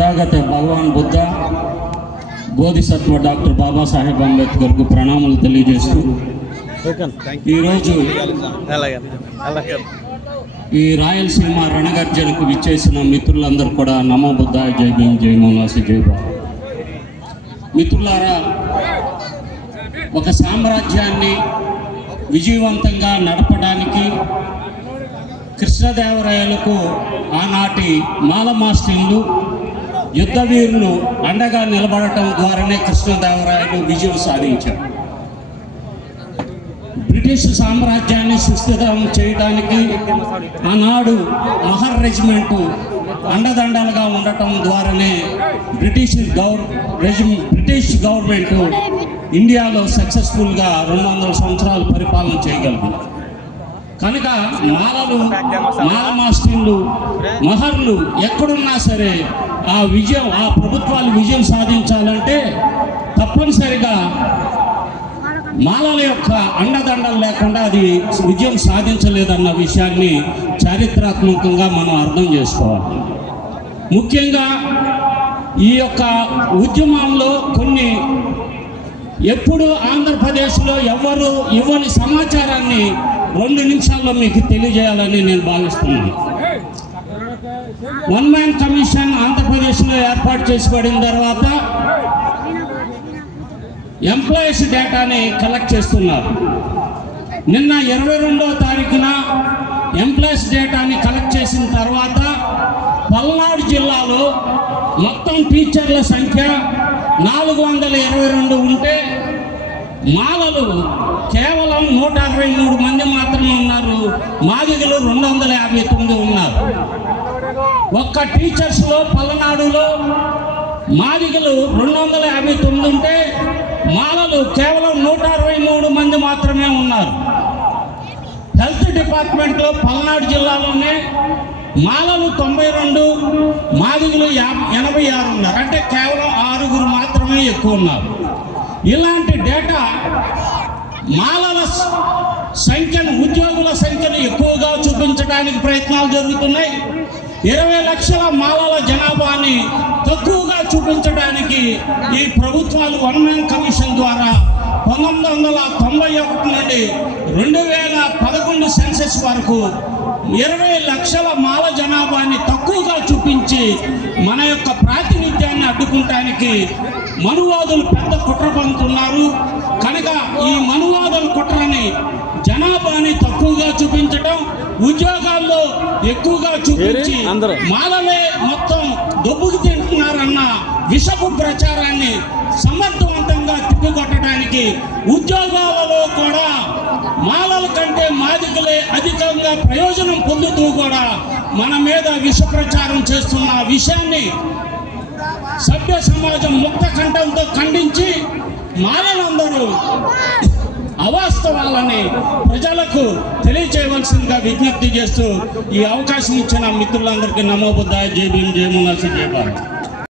తథాగత భగవాన్ Buddha Bodhisattva doctor Babasaheb అంబేద్కర్కు ప్రణామాలు తెలియజేస్తూ ఈరోజు ఈ రాయలసీమ రణగర్జనకు విచ్చేసిన మిత్రులందరూ కూడా నమో బుద్ధాయ, జై భీమ్, జై మోనాసి, జై బాబా. మిత్రులారా, ఒక సామ్రాజ్యాన్ని విజయవంతంగా నడపడానికి కృష్ణదేవరాయలకు ఆనాటి మాలమాస్టిన్లు యుద్ధవీరులు అండగా నిలబడటం ద్వారానే కృష్ణదేవరాయలు విజయం సాధించారు. బ్రిటిష్ సామ్రాజ్యాన్ని సుస్థిరం చేయడానికి ఆనాడు మహర్ రెజిమెంటు అండదండలుగా ఉండటం ద్వారానే బ్రిటిష్ గవర్నమెంట్ ఇండియాలో సక్సెస్ఫుల్గా 200 సంవత్సరాలు పరిపాలన చేయగలిగింది. కనుక మాలమాస్టిన్లు, మహర్లు ఎక్కడున్నా సరే ఆ ప్రభుత్వాలు విజయం సాధించాలంటే తప్పనిసరిగా మాలల యొక్క అండదండలు లేకుండా అది విజయం సాధించలేదన్న విషయాన్ని చారిత్రాత్మకంగా మనం అర్థం చేసుకోవాలి. ముఖ్యంగా ఈ యొక్క ఉద్యమంలో ఎప్పుడు ఆంధ్రప్రదేశ్లో ఎవరు ఇవ్వని సమాచారాన్ని 2 నిమిషాల్లో మీకు తెలియజేయాలని నేను భావిస్తున్నాను. 1 మ్యాన్ కమిషన్ ఆంధ్రప్రదేశ్లో ఏర్పాటు చేసిబడిన తర్వాత ఎంప్లాయీస్ డేటాని కలెక్ట్ చేస్తున్నారు. నిన్న 22వ తారీఖున ఎంప్లాయీస్ డేటాని కలెక్ట్ చేసిన తర్వాత పల్నాడు జిల్లాలో మొత్తం టీచర్ల సంఖ్య 422 ఉంటే మాలలు కేవలం 163 మంది మాత్రమే ఉన్నారు. మాదిగలు 259 ఉన్నారు. ఒక్క టీచర్స్లో పల్నాడులో మాదిగలు 259 ఉంటే మాలలు కేవలం 163 మంది మాత్రమే ఉన్నారు. హెల్త్ డిపార్ట్మెంట్లో పల్నాడు జిల్లాలోనే మాలలు 92, మాదిగలు 86 ఉన్నారు. అంటే కేవలం 6 మాత్రమే ఎక్కువ ఉన్నారు. ఇలాంటి డేటా మాలల సంఖ్యను, ఉద్యోగుల సంఖ్యను ఎక్కువగా చూపించడానికి ప్రయత్నాలు జరుగుతున్నాయి. 20 లక్షల మాలల జనాభాని తక్కువగా చూపించడానికి ఈ ప్రభుత్వాలు 1 మ్యాన్ కమిషన్ ద్వారా 1991 నుండి 2011 సెన్సెస్ వరకు 20 లక్షల మాల జనాభాని తక్కువగా చూపించి మన యొక్క ప్రాతినిధ్యాన్ని అడ్డుకుంటానికి మనువాదులు పెద్ద కుట్ర పంతున్నారు. కనుక ఈ మనువాదుల కుట్రని జనాభాని తక్కువగా చూపించడం, ఉద్యోగాల్లో ఎక్కువగా చూపించి మాలలే మొత్తం దొబ్బుకు తింటున్నారన్న విషపు ప్రచారాన్ని సమర్థవంతంగా తిప్పికొట్టడానికి ఉద్యోగాలలో కూడా మాలల కంటే మాదిగలే అధికంగా ప్రయోజనం పొందుతూ కూడా మన మీద విష ప్రచారం చేస్తున్న విషయాన్ని సభ్య సమాజం ముక్త కంఠంతో ఖండించి మాలలందరూ అవాస్తవాలని ప్రజలకు తెలియచేయవలసిందిగా విజ్ఞప్తి చేస్తూ ఈ అవకాశం ఇచ్చిన మిత్రులందరికీ నమో బుద్ధాయ, జై భీమ్, జై మోనాసి, జై భారత్.